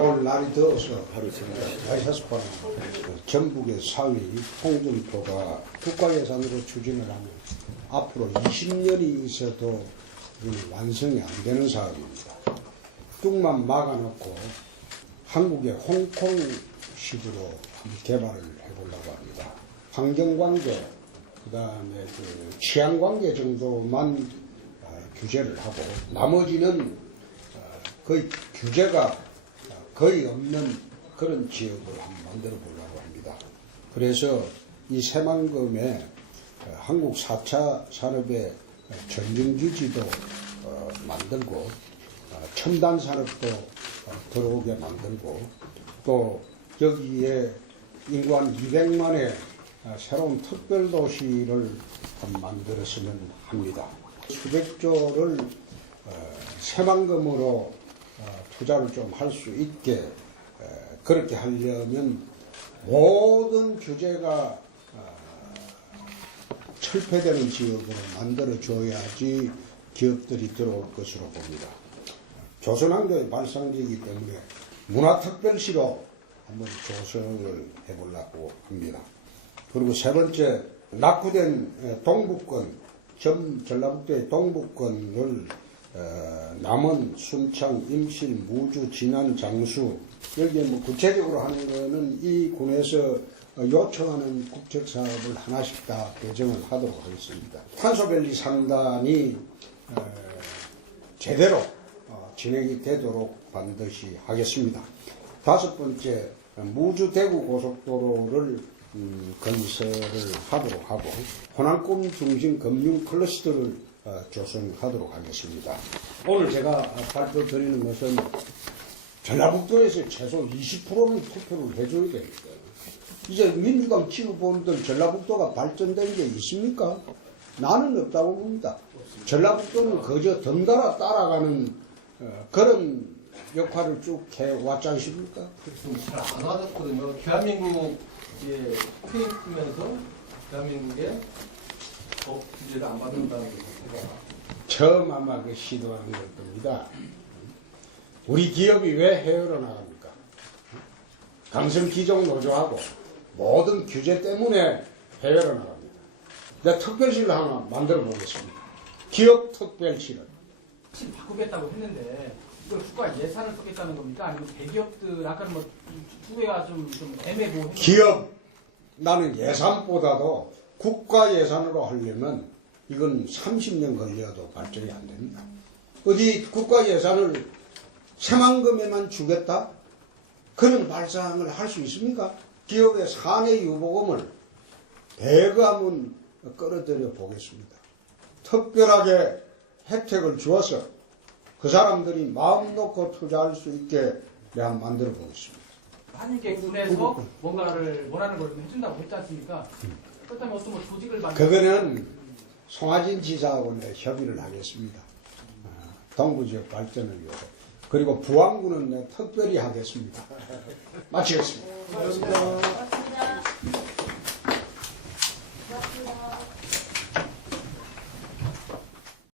오늘 날이 더워서 하셨구나. 전북의 사위 홍준표가 국가예산으로 추진을 하면 앞으로 20년이 있어도 완성이 안 되는 사업입니다. 뚝만 막아놓고 한국의 홍콩식으로 개발을 해보려고 합니다. 환경관계, 그 다음에 그 취향관계 정도만 어, 규제를 하고 나머지는 어, 거의 규제가 거의 없는 그런 지역을 한번 만들어 보려고 합니다. 그래서 이 새만금에 어, 한국 4차 산업의 전정기지도 어, 만들고 어, 첨단 산업도 어, 들어오게 만들고 또 여기에 인구 한 200만의 어, 새로운 특별 도시를 만들었으면 합니다. 수백조를 어, 새만금으로 어, 투자를 좀 할 수 있게 어, 그렇게 하려면 모든 규제가 어, 철폐되는 지역으로 만들어줘야지 기업들이 들어올 것으로 봅니다. 조선왕조의 발상지이기 때문에 문화특별시로 한번 조성을 해보려고 합니다. 그리고 세 번째, 낙후된 에, 동북권, 전 전라북도의 동북권을 어, 남원, 순창, 임실, 무주, 진안, 장수 여기에 뭐 구체적으로 하는 거는 이 군에서 어, 요청하는 국책 사업을 하나씩 다 배정을 하도록 하겠습니다. 탄소밸리 상단이 어, 제대로 어, 진행이 되도록 반드시 하겠습니다. 다섯 번째, 무주 대구 고속도로를 음, 건설을 하도록 하고 호남권 중심 금융 클러스터를 어, 조성하도록 하겠습니다. 오늘 제가 발표 드리는 것은 전라북도에서 최소 20%는 투표를 해줘야 됩니다. 이제 민주당 지구본들 전라북도가 발전된 게 있습니까? 나는 없다고 봅니다. 전라북도는 그저 덩달아 따라가는 어, 그런 역할을 쭉 해왔지 않습니까? 잘안 와졌거든요. 대한민국 에 퇴임하면서 대한민국의 법 규제를 안 받는다는 게 자체가 처음 아마 그 시도하는 걸 겁니다. 우리 기업이 왜 해외로 나갑니까? 강성 기종 노조하고 모든 규제 때문에 해외로 나갑니다. 내가 특별실을 하나 만들어 보겠습니다. 기업 특별실을. 실 바꾸겠다고 했는데 국가 예산을 쓰겠다는 겁니까? 아니면 대기업들 아까는 뭐두 개가 좀, 좀 애매모호 기업 나는 예산보다도 국가 예산으로 하려면 이건 30년 걸려도 발전이 안 됩니다. 어디 국가 예산을 새만금에만 주겠다? 그런 발상을 할 수 있습니까? 기업의 사내 유보금을 배그 한번 끌어들여 보겠습니다. 특별하게 혜택을 주어서 그 사람들이 마음 놓고 투자할 수 있게 내가 만들어 보겠습니다. 한개 군에서 뭔가를 원하는 걸좀 해준다고 했지 않습니까? 그렇다면 어떤 뭐 조직을 만들 그거는 송하진 지사하고 내 협의를 하겠습니다. 어, 동부 지역 발전을 위해서. 그리고 부안군은 내 특별히 하겠습니다. 마치겠습니다. 고맙습니다.